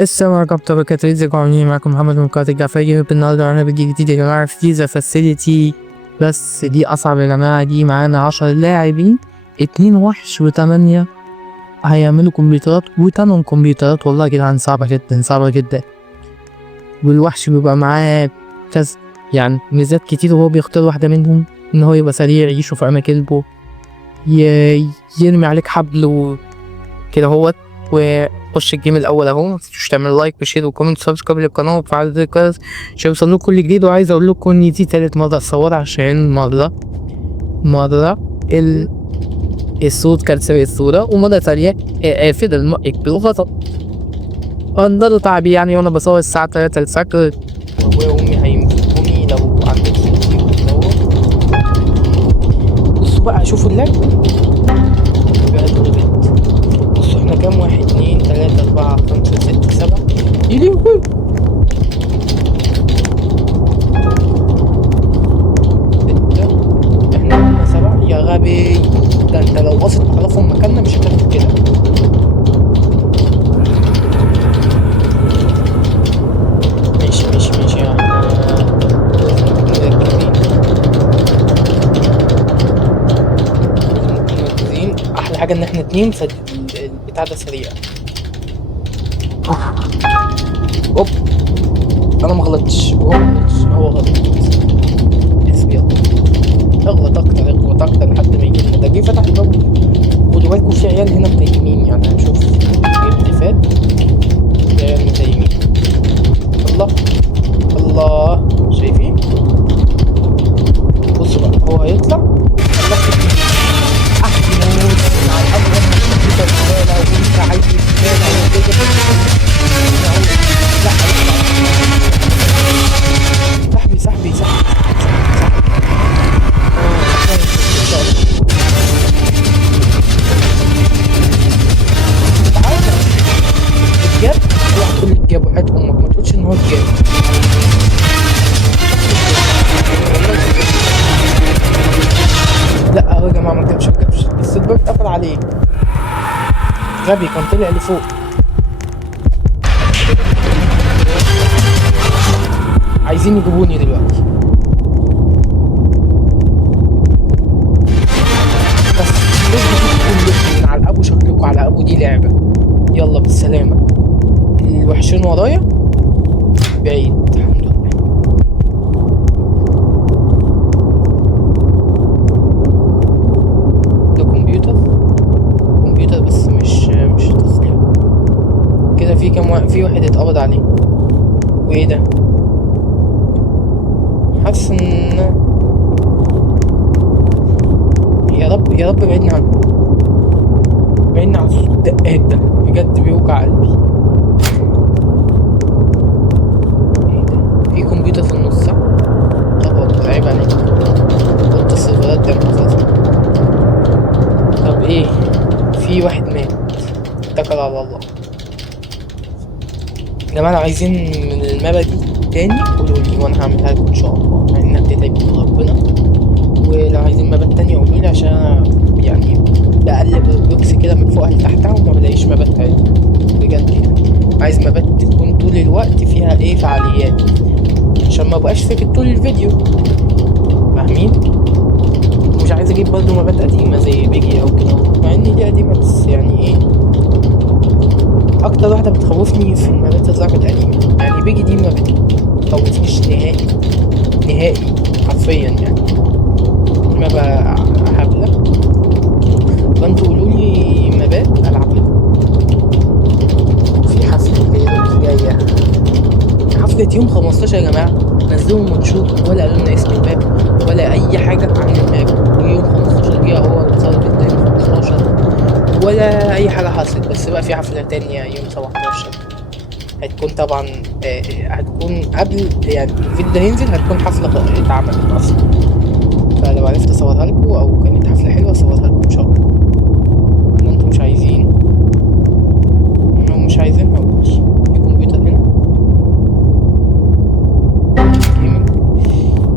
السلام عليكم ورحمة الله وبركاته. ازيكم عاملين؟ معاكم محمد من قناة الجعفرية. النهاردة معانا فيديو جديد يا جماعة في جيزة فاسيلتي، بس دي أصعب يا جماعة. دي معانا 10 لاعبين، 2 وحش و8 هيعملوا كمبيوترات و8 كمبيوترات. والله يا جدعان صعبة جدا صعبة جدا. والوحش بيبقى معاه كذا يعني ميزات كتير، وهو بيختار واحدة منهم إن هو يبقى سريع، يشوف أماكنه، يرمي عليك حبل وكده هوت. وخش الجيم الاول اهو، متنسوش تعملوا لايك وشير وكومنت وسبسكرايب للقناه وتفعلوا زر الجرس عشان يوصلكوا كل جديد. وعايز اقول لكم ان دي تالت مره اصور، عشان مره الصوت كان سابق الصوره، ومره تانية فضل يكتبوا غلط. انضروا تعبي يعني، وانا بصور الساعه 3 الفجر. وابويا وامي هيمسكوني لو عديت صوتي وبصور. بصوا بقى شوفوا اللعب. بصوا احنا كام؟ 1 2 3 4 5 6 7. يليهوي احنا قلنا 7 يا غبي. ده انت لو قصد تعرفهم مكاننا مش هتعمل كده. ماشي ماشي ماشي احنا مركزين. احلى حاجة ان احنا 2 البتاع ده سريع. اوب انا مغلطتش وهو مغلطش، هو غلط. اسم يلا اغلط اكتر اغلط اكتر لحد ما يجي. ده جه فتح الباب. خدوا بالكوا في عيال هنا متيمين، يعني هنشوف جيم فات في عيال متيمين. الله الله شايفين؟ بصوا بقى هو هيطلع. الله احمد مع الامر انت الزباله وانت عايز الزباله لا صاحبي صاحبي صاحبي الجاب. اوعى تقول لي الجاب وحياة امك، ما تقولش ان هو الجاب. لا اهو يا جماعه ما جابش بس الباب اتقفل عليه. غبي كان طلع لفوق. عايزين يجيبوني دلوقتي بس كلكم من على ابو شكلكم على ابو دي لعبه. يلا بالسلامه. الوحشين ورايا بعيد الحمد لله. ده كمبيوتر بس مش تصليح كده. في كام في واحد اتقبض عليه. وايه ده؟ حاسس ان يا رب يا رب بعدنا عنه، بعدنا عن صوت الدقات ده بجد بيوجع قلبي. ايه ده؟ في كمبيوتر في النص صح؟ طب عيب عليك، قلت السيرفرات ده مخصصة. طب ايه؟ في واحد مات، اتكل على الله. يا جماعة لو عايزين من المابا دي تاني قولوا لي وانا هعملها لكم ان شاء الله، مع انها بتتعب من ربنا. ولو عايزين مابات تانية قولوا لي، عشان انا يعني بقلب البوكس كده من فوق لتحتها وما بلاقيش مابات تانية بجد. يعني عايز مابات تكون طول الوقت فيها ايه فعاليات، عشان ما بقاش ساكت طول الفيديو، فاهمين؟ مش عايز اجيب برضه مابات قديمة زي بيجي او كده، مع ان دي قديمة بس يعني ايه. اكتر واحدة بتخوفني في المابات الزعبة القديمة، يعني بيجي دي ما بتخوفنيش نهائي نهائي حرفيا يعني. ما بقى هبلة. فانتوا قولوا لي مابات العبها. في حفلة فيروز جاية، حفلة يوم 15 يا جماعة. نزلوا منشور ولا قالوا لنا اسم الماب ولا اي حاجة عن الماب. ويوم 15 جه هو اتصال بالتاني 15 ولا اي حاجة حصلت. بس بقى في حفلة تانية يوم 17 هتكون طبعا هتكون قبل يعني الفيديو ده ينزل، هتكون حفلة اتعملت اصلا. فلو عرفت اصورها لكم او كانت حفلة حلوة اصورها لكم ان شاء الله. ان انتم مش عايزين او مش عايزينها وبس. في كمبيوتر هنا جيمنج.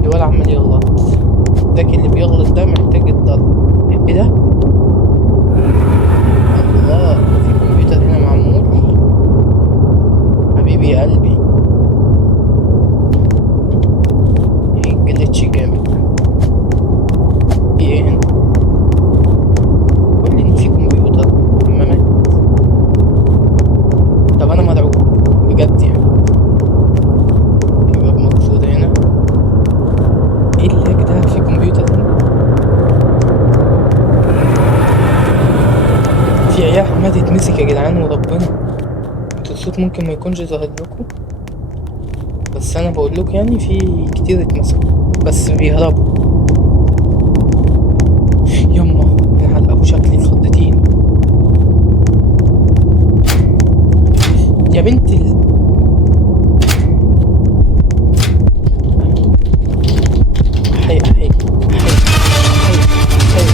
الولد عمال يغلط. ده اللي بيغلط ده محتاج الضرب. ايه ده؟ الله، في كمبيوتر هنا معمول بجد يعني. في باب مكسور هنا. ايه اللاج ده؟ في كمبيوتر هنا. في عيال عمالة تتمسك يا جدعان وربنا. انتوا الصوت ممكن ما يكونش ظاهر لكم، بس انا بقول لكم يعني في كتير اتمسكوا بس بيهربوا. يما يلعن ابو شكلي اتخضتين يا بنت حي حي حي حي.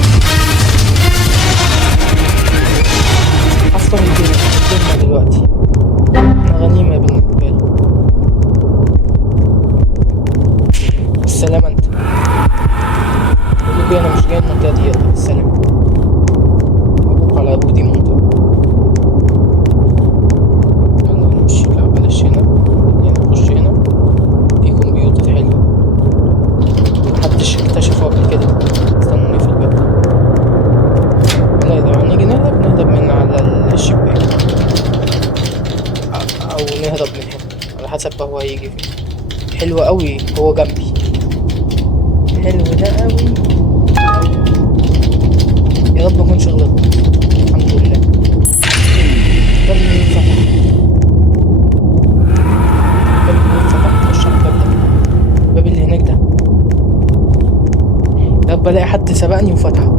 اصلا الجنة دلوقتي انا غنيمة بالنسبة لي. بالسلامة انت. بقول انا مش جاي المنطقة دي. يلا بالسلامة. ابوك على ابو دي منطقة. يلا نمشي. لا بلاش هنا، يعني نخش هنا. في كمبيوتر حلو محدش اكتشفه قبل كده. استنوني في الباب ده. نقدر نيجي نهرب من على الشباك او نهرب من هنا على حسب هو هيجي فين. حلو قوي هو جنبي. حلو ده قوي. يا رب مكنش غلطت. الحمد لله. باب منين فتح؟ باب منين فتح؟ خش على الباب ده. الباب اللي هناك ده. يا رب الاقي حد سبقني وفتحه.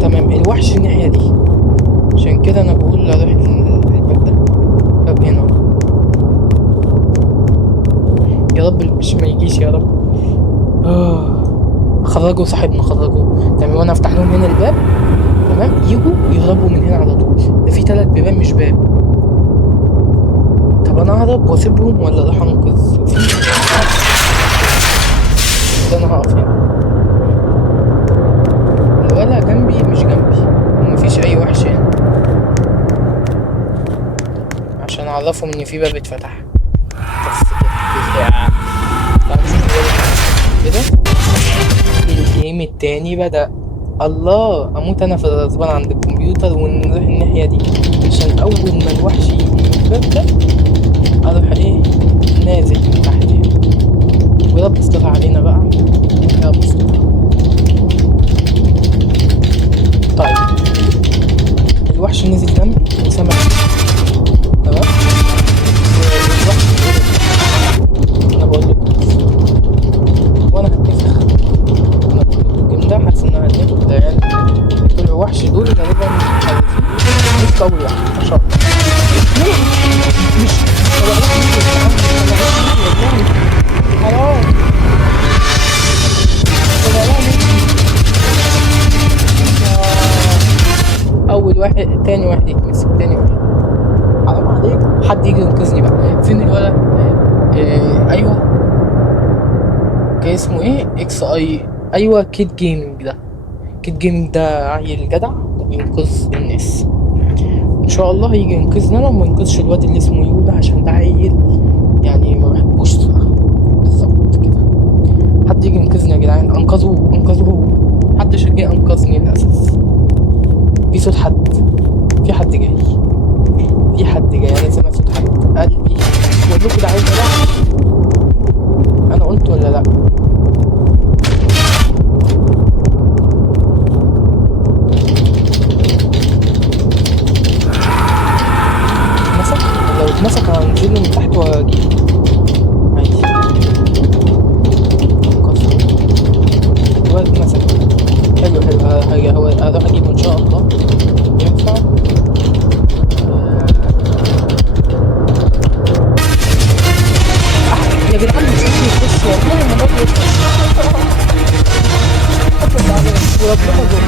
تمام الوحش الناحية دي، عشان كده انا بقول اروح الباب ده. باب هنا. يا رب مش ما يجيش يا رب. خرجوا صاحبنا خرجوا. تمام وانا افتح لهم هنا الباب. تمام يجوا يهربوا من هنا على طول. ده في 3 بيبان مش باب. طب انا اهرب واسيبهم ولا اروح انقذ؟ ده انا هقف هنا. الولا جنبي مش جنبي ومفيش اي وحش هنا عشان اعرفهم ان في باب اتفتح. بس كده. تعالوا نشوف كده. الجيم التاني بدأ. الله اموت انا في الغصبان عند الكمبيوتر ونروح الناحية دي عشان اول ما الوحش يجي من الباب ده اروح ايه نازل من تحت هنا. ويا رب استرها علينا بقى. يا رب استرها. طيب الوحش نزل جنبي وسمع. تمام والوحش انا بقول لكم وانا هتنفخ. انا بقول لكم الجيم ده حاسس ان انا هتنفخ. العيال دول الوحش دول غالبا مش عارفين. مش قوي يعني ما شاء الله. مش حرام. اول واحد تاني واحد يتمسك. تاني واحد. حرام عليك. حد يجي ينقذني بقى. فين الولد؟ ايوه كان اسمه ايه؟ اكس اي. ايوه كيد جيمنج ده. كيد جيمنج ده عيل جدع وبينقذ الناس. ان شاء الله هيجي ينقذنا انا وما ينقذش الواد اللي اسمه يودا عشان ده عيل يعني ما بحبوش صراحه. بالظبط كده. حد يجي ينقذني يا جدعان. انقذوه انقذوه. محدش جه انقذني للاسف. في صوت حد. في حد جاي. في حد جاي. انا سامع صوت حد. قلبي بقول لكم ده عايز انا قلت ولا لا؟ اتمسك. لو اتمسك هنزله من تحت واجيبه عادي. انقذه. الواد اتمسك. حلو حلو. هروح اجيبه ان شاء الله. ينفع. يا جدعان مش عارف يخش والله ما راضي يخش. حطت عليه وربنا جوه.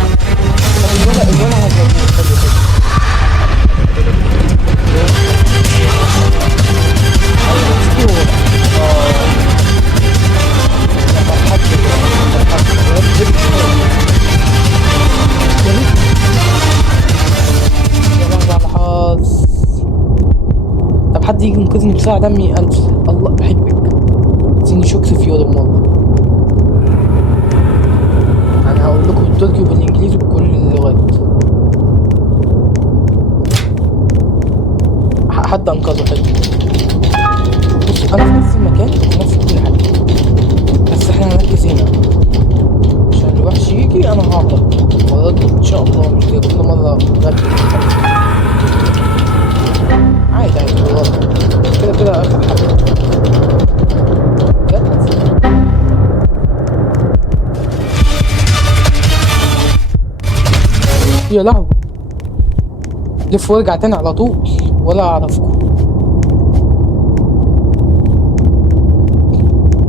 الولا هيضربه. طب حد يجي ينقذني بسرعة. دمي ألف. الله بحبك. اديني شكر في يوم والله. انا هقول لكم بالتركي وبالانجليزي وبكل اللغات. حد انقذه. حلو. بص انا في نفس المكان وفي نفس كل حاجه، بس احنا هنركز هنا عشان الوحش يجي. انا ههرب المرة ان شاء الله، مش زي كل مره بركز. عادي عادي والله، كده كده اخر حاجه جت. يا لهوي، لف وارجع تاني على طول ولا اعرفكم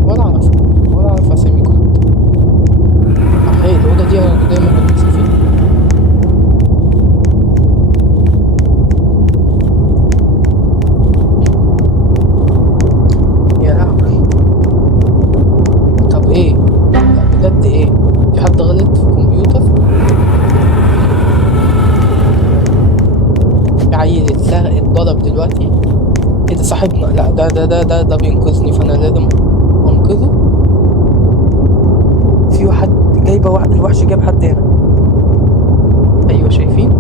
ولا اعرفكم ولا اعرف اساميكم. احيي الاوضه دي انا دايما بنسى فيها. يا لهوي، طب ايه؟ لا بجد ايه؟ في حد غلط في الكمبيوتر؟ في عيل اتضرب دلوقتي. ايه ده صاحبنا؟ لا ده بينقذني، فانا لازم انقذه. في واحد جايبه واحد، الوحش جاب حد هنا. ايوه شايفين؟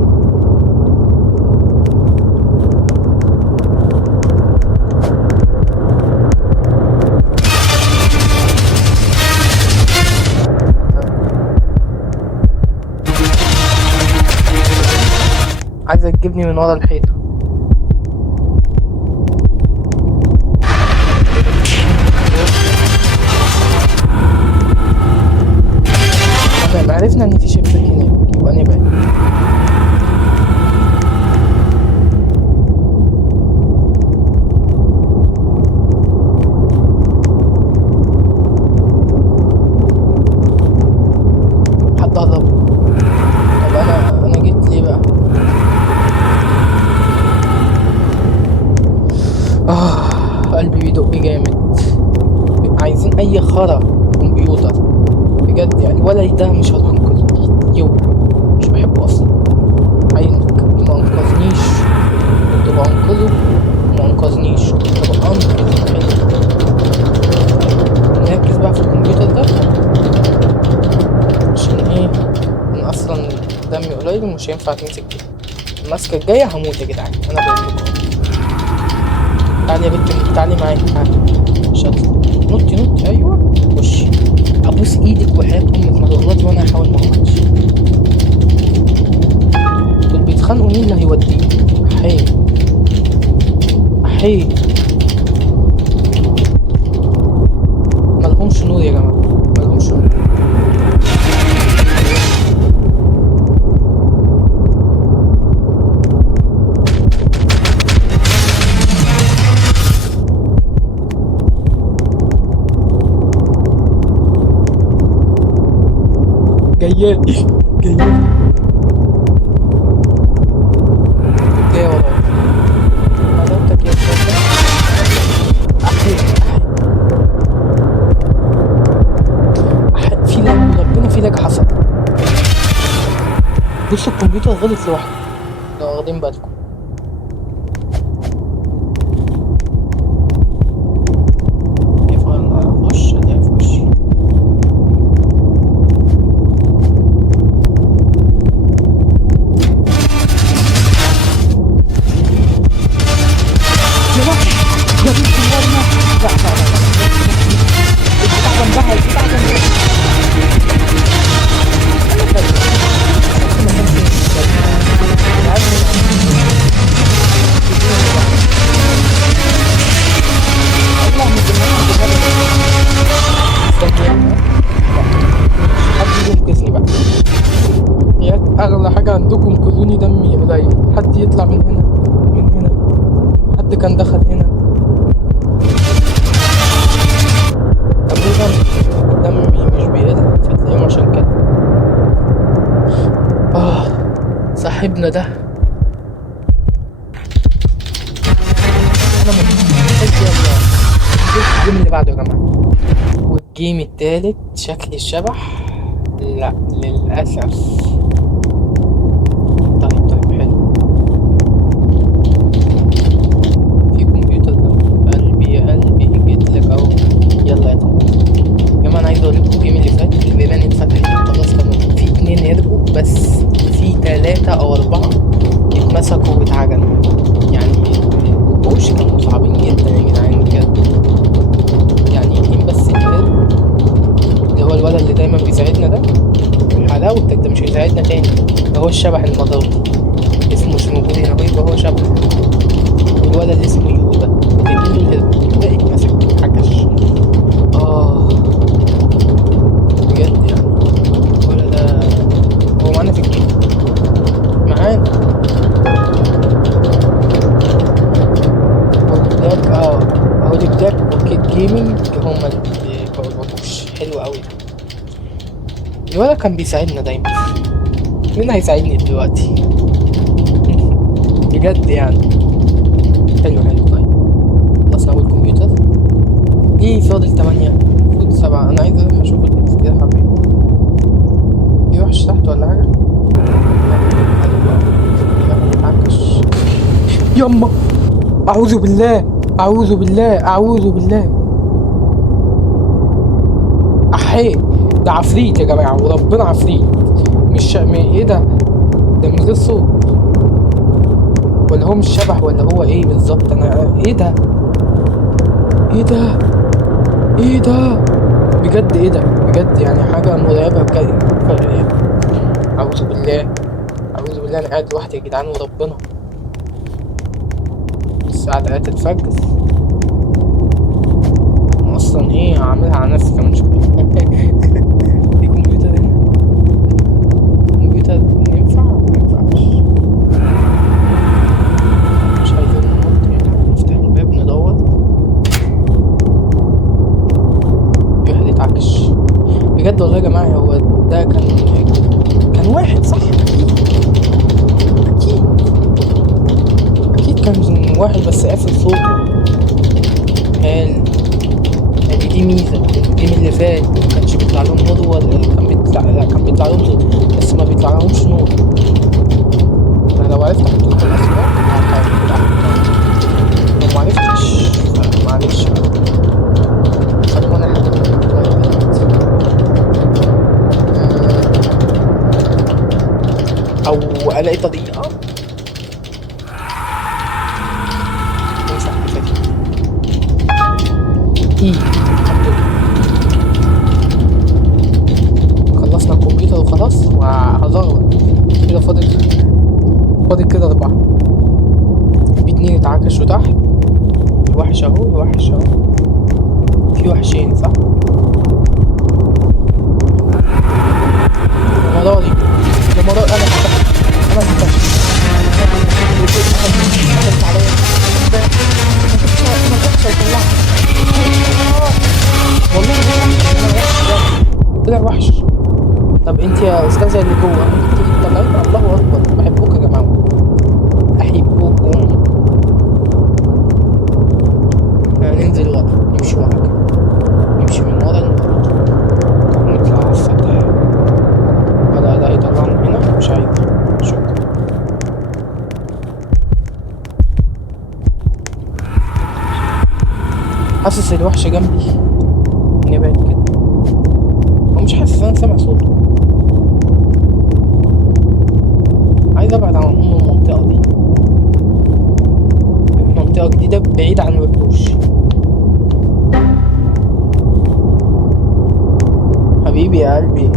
عايزة تجيبني من ورا الحيطة. تمام، عرفنا ان في شباك هناك، يبقى نبعد. حد قرب. طب انا جيت ليه بقى؟ قلبي بيدق جامد. عايزين اي خرا كمبيوتر بجد يعني. ولا ده مش هتنقذه، يو مش بحبه اصلا. عينك ما انقذنيش، كنت بانقذه ما انقذنيش، كنت بانقذ. نركز بقى في الكمبيوتر ده عشان ايه؟ انا اصلا دمي قليل ومش هينفع تمسك كده. الماسكة الجاية هموت يا جدعان، انا بقول لكم. تعالي يا بنت، تعالي معايا، تعالي. شاطر، نطي ايوه، خشي. ابوس ايدك وحياة امك ما تغلطي وانا هحاول ما اغلطش. دول بيتخانقوا، مين اللي هيوديه؟ احي احي، ملهمش نور يا جماعة، ملهمش نور. جاية جاية جاية ورايا. حلاوتك يا باشا. أحي أحي، في لاج، ربنا في لاج حصل. بصوا الكمبيوتر غلط لوحده لو واخدين بالكم. اخش الاقي في وشي. يا لهوي يا بنت الورمة. لا البتاع جنبها، البتاع جنبها. انا فاكر بس ما كانش الله من زمان استنى. حد ينقذني بقى يا اغلى حاجة عندكم، انقذوني دمي قليل. حد يطلع من هنا، من هنا. حد كان دخل هنا تقريبا. دمي مش بيقل فتلاقيهم عشان كده. صاحبنا ده انا متأكد. يلا شوف الجيم اللي بعده يا جماعة. والجيم التالت شكل الشبح. لا للأسف. طيب حلو. في كمبيوتر جنب قلبي، يا قلبي جيتلك اهو. يلا يا طبعا يا جماعة، انا عايز اوريكم الجيم اللي فات. البيبان اتفتحت خلاص، كانوا في 2 هربوا بس، في 3 أو 4 اتمسكوا واتعجنوا يعني. جيمنج هما اللي الوحوش. حلو قوي ده. الولد كان بيساعدنا دايما. مين هيساعدني دلوقتي؟ بجد يعني. حلو حلو. طيب خلصنا اول كمبيوتر. ليه فاضل 8 المفروض 7. انا عايز اروح اشوف كده حبيبي. في وحش تحت ولا حاجة؟ يما اعوذ بالله اعوذ بالله اعوذ بالله. احيه ده عفريت يا جماعة وربنا عفريت. مش ايه ده؟ ده من غير صوت ولا هو مش شبح ولا هو ايه بالظبط؟ انا ايه ده؟ ايه ده؟ ايه ده؟ بجد ايه ده؟ بجد يعني حاجة مرعبة بجد. اعوذ بالله اعوذ بالله. انا قاعد لوحدي يا جدعان وربنا. الساعة 3 الفجر. أنا اصلا ايه هعملها على نفسي كمان شوية. في كمبيوتر هنا. كمبيوتر ينفع ما ينفعش. مش عايزين ننط هنا. نفتح الباب ندور. في واحد يتعكش بجد والله يا جماعة. هو ده كان واحد صح؟ أكيد كان واحد بس قافل صوته. قال دي ميزة. الجيم اللي فات مكانش بيطلع لهم نور ولا كان بيطلع؟ لا كان بيطلع لهم صوت بس ما بيطلع لهمش نور. أنا لو عرفت أحط لكم الأسماء لو معرفتش معلش خلونا أو ألاقي طريقة إيه. خلصنا الكمبيوتر وخلاص وهزغرق كده. فاضل كده 4. في 2 اتعكشوا تحت. الوحش اهو الوحش اهو. في وحشين صح؟ المرة دي انا طلع وحش. طب انت يا استاذه اللي جوه ممكن تيجي تطلعي؟ الله اكبر. بحبكم يا جماعه احبكم. ننزل ورا نمشي ورا نمشي من ورا نطلع على السطح. ولا ده يطلعنا هنا؟ مش عايز. شكرا. حاسس الوحش جنبي. نبعد كده. هو مش حاسس انا سامع صوته. عايز ابعد عن المنطقة دي. منطقة جديدة بعيد عن الوحوش. حبيبي يا قلبي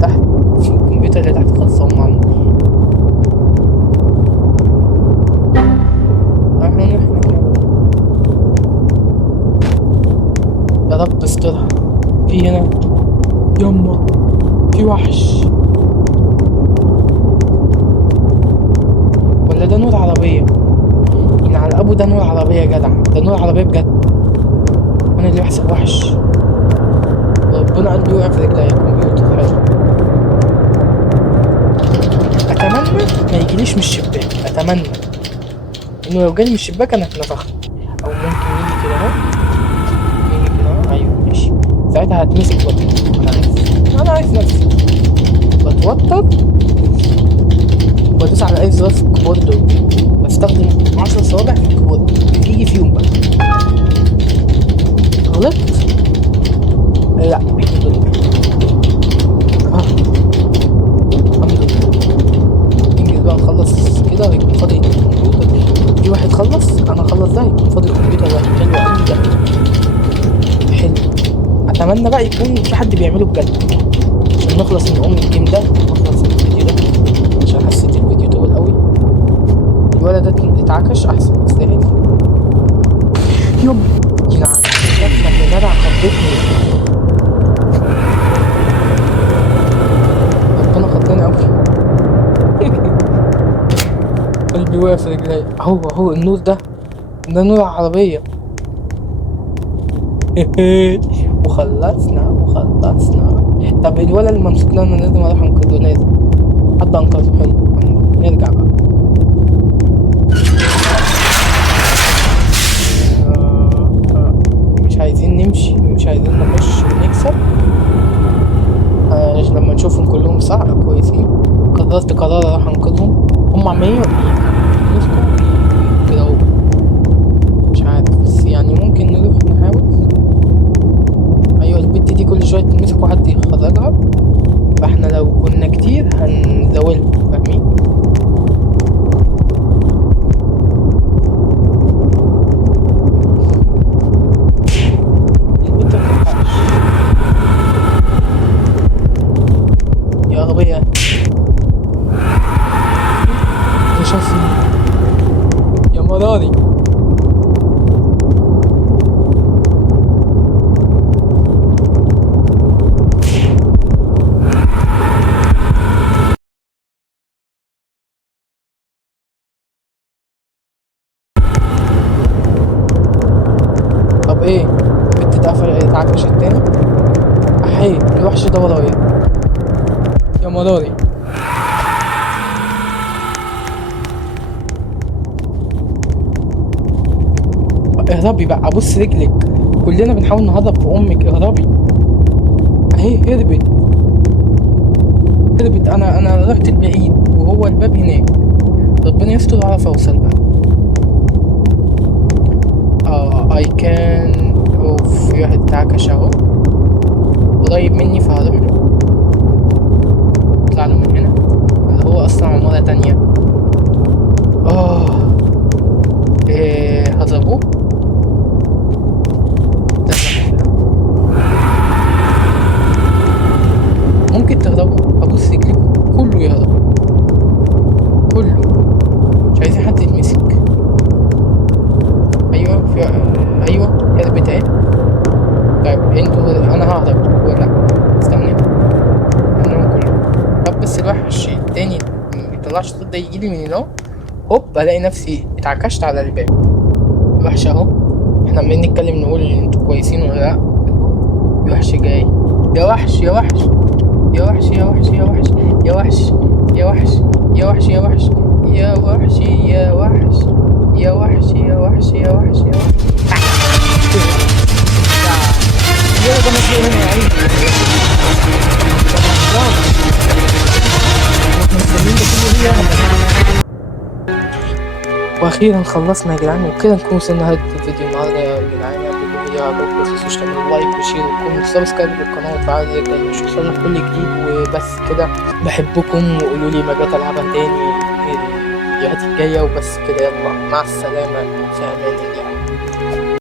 تحت في الكمبيوتر اللي تحت خلصان معنا. يا رب استرها. في هنا يما في وحش ولا ده نور عربية؟ من على ابو ده نور عربية يا جدع. ده نور عربية بجد. انا اللي بحسب وحش. ربنا قلبي وقع في رجلي. كمبيوتر حلو. اتمنى ما يجيليش من الشباك. اتمنى انه لو جالي من الشباك انا اتنفخت. او ممكن يجي كده اهو. يجي كده اهو. ايوه ماشي. ساعتها هتمسك واتوتر. انا عارف نفسي بتوتر وبدوس على اي زرار في الكيبورد. بستخدم 10 صوابع في الكيبورد. بيجي فيهم بقى. غلطت؟ لا الحمد لله. الحمد لله. ننجز بقى نخلص كده ويكون فاضي الكمبيوتر. في واحد خلص. انا اخلص ده يكون فاضي الكمبيوتر واحد. حلو قوي ده. حلو. اتمنى بقى يكون في حد بيعمله بجد عشان نخلص من الجيم ده. نخلص من الفيديو ده عشان حسيت الفيديو طول قوي. الولد ده اتعكش احسن بس ده هيك. يوم يلعن شكلك يا جدع. خضتني. ربنا خضني قوي. قلبي واقف في رجلي. اهو النور ده. ده نور عربية. وخلصنا. طب الولد اللي ممسوك لنا لازم اروح انقذه، لازم حد انقذه. حلو، نرجع بقى. مش عايزين نمشي، مش عايزين نخش ونكسب. لما نشوفهم كلهم صح كويسين قررت قرار اروح انقذهم. هم عمالين يمسكوا كده اهو. مش عارف بس يعني ممكن نروح نحاول. ايوه البت دي كل شويه تمسك وحد يخرجها، فاحنا لو كنا كتير هنزولها، فاهمين؟ البت متلحقش يا غبية. يا شخصي يا مراري. طب ايه، البت اتعكشت تاني. احي الوحش ده ورايا يا مراري. اهربي بقى، ابص رجلك، كلنا بنحاول نهرب في امك، اهربي. اهي هربت. انا رحت البعيد وهو الباب هناك. ربنا يستر واعرف اوصل بقى. اي كان. اوف، في واحد اتعكش اهو قريب مني فهروح له. اطلع له من هنا، اللي هو اصلا عمارة تانية. اه هضربوه. ده الوحش ده. ممكن تهربوا، ابص رجلكم كله يهرب، كله. مش عايزين حد يتمسك. ايوه في. ايوه هربت اهي. طيب انتوا، انا ههرب ولا استنى انهم كلهم. طب بس الوحش التاني مبيطلعش صوت ده يجيلي من هنا، هوب الاقي نفسي اتعكشت على الباب. الوحش اهو. احنا عمالين نتكلم نقول انتوا كويسين ولا لا. الوحش جاي. يا وحش يا وحش يا وحش يا وحش يا وحش يا وحش يا وحش يا وحش يا وحش يا وحش يا وحش يا وحش يا وحش يا وحش يا وحش. يلا ده مطلوب هنا يا عيني. احنا مستنيين ده كله ليه يهبل. واخيرا خلصنا يا جدعان، وكده نكون وصلنا لنهاية الفيديو النهارده يا جدعان. يا رب الفيديو عجبكم، متنسوش تعملوا لايك وشير وكومنت سبسكرايب للقناة وتفعلوا زر الجرس عشان يوصلنا كل جديد. وبس كده، بحبكم وقولوا لي ما جت العبها تاني الفيديوهات الجاية. وبس كده، يلا مع السلامة، في امان الله.